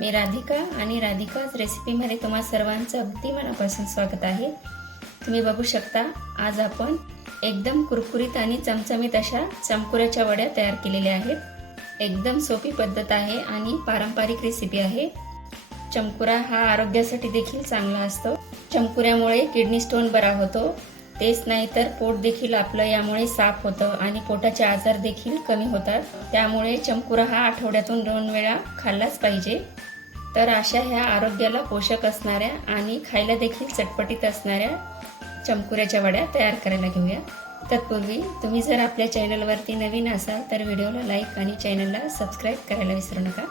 मी राधिका आणि राधिकाच रेसिपीमध्ये तुम्हा सर्वांचं अगदी मनापासून स्वागत आहे. तुम्ही बघू शकता आज आपण एकदम कुरकुरीत आणि चमचमीत अशा चमकुऱ्याच्या वड्या तयार केलेल्या आहेत. एकदम सोपी पद्धत आहे आणि पारंपरिक रेसिपी आहे. चमकुरा हा आरोग्यासाठी देखील चांगला असतो. चमकुऱ्यामुळे किडनी स्टोन बरा होतो. तेच नाही तर पोट देखील आपलं यामुळे साफ होतं आणि पोटाचे आजार देखील कमी होतात. त्यामुळे चमकुरा हा आठवड्यातून दोन वेळा खाल्लाच पाहिजे. तर अशा ह्या आरोग्याला पोषक असणाऱ्या आणि खायला देखील चटपटीत असणाऱ्या चमकुऱ्याच्या वड्या तयार करायला घेऊया. तत्पूर्वी तुम्ही जर आपल्या चॅनलवरती नवीन असाल तर व्हिडिओला लाईक आणि चॅनलला सबस्क्राईब करायला विसरू नका.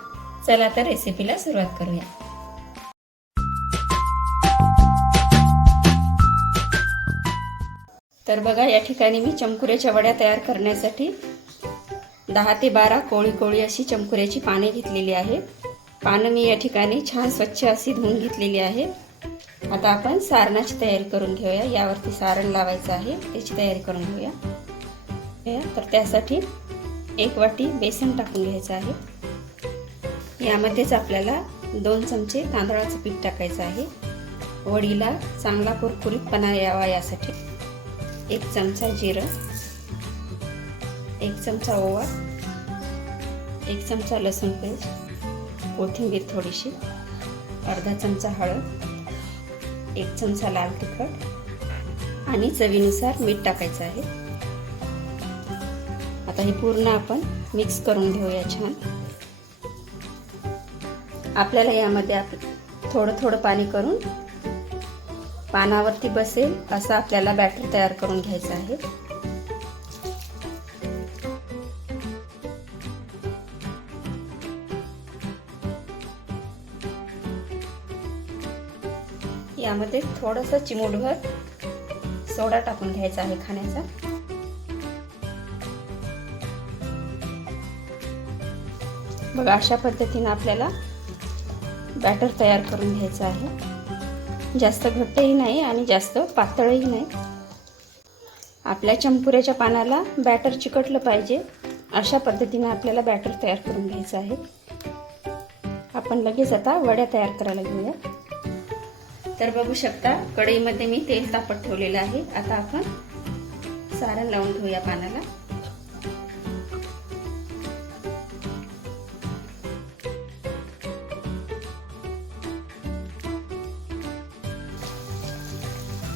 चला तर रेसिपीला सुरुवात करूया. तर बघा या ठिकाणी मी चमकुऱ्याच्या वड्या तयार करण्यासाठी दहा ते बारा कोळी कोळी अशी चमकुऱ्याची पाने घेतलेली आहेत. पानं मी या ठिकाणी छान स्वच्छ अशी धुवून घेतलेली आहे. आता आपण सारणाची तयारी करून घेऊया. यावरती सारण लावायचं आहे. त्याची तयारी करून घेऊया. तर त्यासाठी एक वाटी बेसन टाकून घ्यायचं आहे. यामध्येच आपल्याला दोन चमचे तांदळाचं पीठ टाकायचं आहे. वडीला चांगला कुरकुरीतपणा यावा यासाठी एक चमचा जिरं एक चमचा ओवा एक चमचा लसूण पेस्ट कोथिंबीर थोडीशी अर्धा चमचा हळद एक चमचा लाल तिखट आणि चवीनुसार मीठ टाकायचं आहे. आता हे पूर्ण आपण मिक्स करून घेऊया छान. आपल्याला यामध्ये आप थोडं थोडं पाणी करून पानावरती बसेल असं आपल्याला बॅटर तयार करून घ्यायचं आहे. यामध्ये थोडंसं चिमूटभर सोडा टाकून घ्यायचा आहे खाण्याचा. बघा अशा पद्धतीने आपल्याला बॅटर तयार करून घ्यायचं आहे. जास्त घट्टही नाही आणि जास्त पातळही नाही. आपल्या चंपुऱ्याच्या पानाला बॅटर चिकटलं पाहिजे अशा पद्धतीने आपल्याला बॅटर तयार करून घ्यायचं आहे. आपण लगेच आता वड्या तयार करायला घेऊया. तर बघू शकता कढईमध्ये मी तेल तापत ठेवलेलं आहे. आता आपण सारण लावून घेऊया पानाला.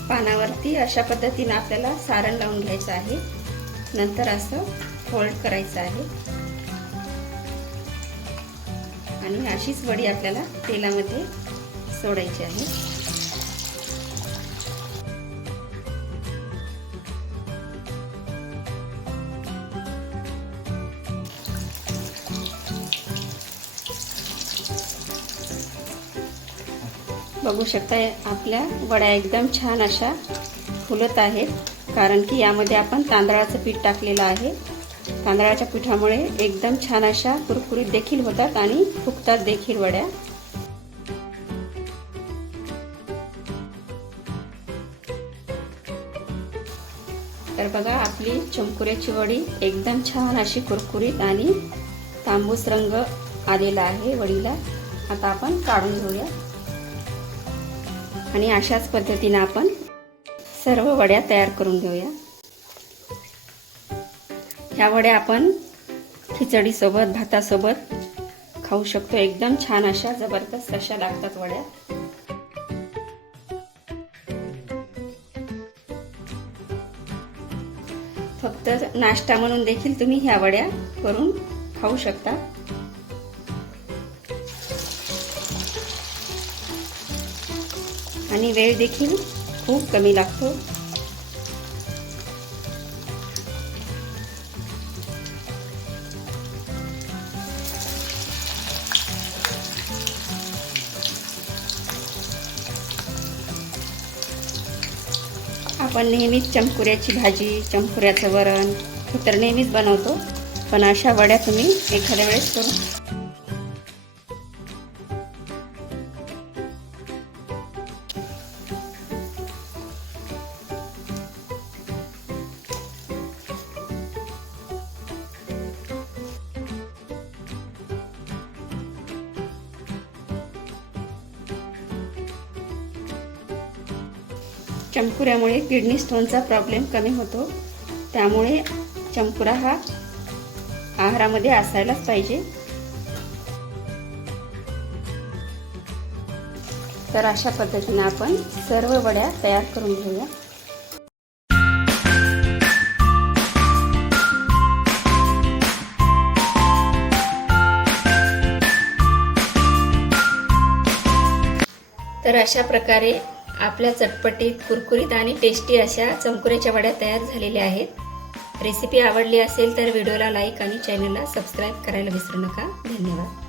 पानावरती अशा पद्धतीने आपल्याला सारण लावून घ्यायचं आहे. नंतर असं फोल्ड करायचं आहे. आणि अशीच वडी आपल्याला तेलामध्ये सोडायची आहे. बघू शकता आपल्या वड्या एकदम छान अशा फुलत आहेत. कारण की यामध्ये आपण तांदळाचं पीठ टाकलेलं आहे. तांदळाच्या पिठामुळे एकदम छान अशा कुरकुरीत देखील होतात आणि फुगतात देखील वड्या. तर बघा आपली चमकुऱ्याची वडी एकदम छान अशी कुरकुरीत आणि तांबूस रंग आलेला आहे वडीला. आता आपण काढून घेऊया. आणि अशाच पद्धतीनं आपण सर्व वड्या तयार करून घेऊया. ह्या वड्या आपण खिचडीसोबत भातासोबत खाऊ शकतो. एकदम छान अशा जबरदस्त अशा लागतात वड्या. फक्त नाश्ता म्हणून देखील तुम्ही ह्या वड्या करून खाऊ शकता. आणि वेळ देखील खूप कमी लागतो. आपण नेहमीच चमकुऱ्याची भाजी चमकुऱ्याचं वरण हे तर नेहमीच बनवतो पण अशा वड्या तुम्ही एखाद्या वेळेस करून चमकुऱ्यामुळे किडनी स्टोनचा प्रॉब्लेम कमी होतो. त्यामुळे चमकुरा हा आहारामध्ये असायलाच पाहिजे. तर अशा पद्धतीने आपण सर्व वड्या तयार करून घेऊया. तर अशा प्रकारे आपल्या चटपटीत कुरकुरीत आणि टेस्टी अशा चमकुऱ्याच्या वड्या तयार झालेल्या आहेत. रेसिपी आवडली असेल तर व्हिडिओला लाईक आणि चॅनलला सबस्क्राईब करायला विसरू नका. धन्यवाद.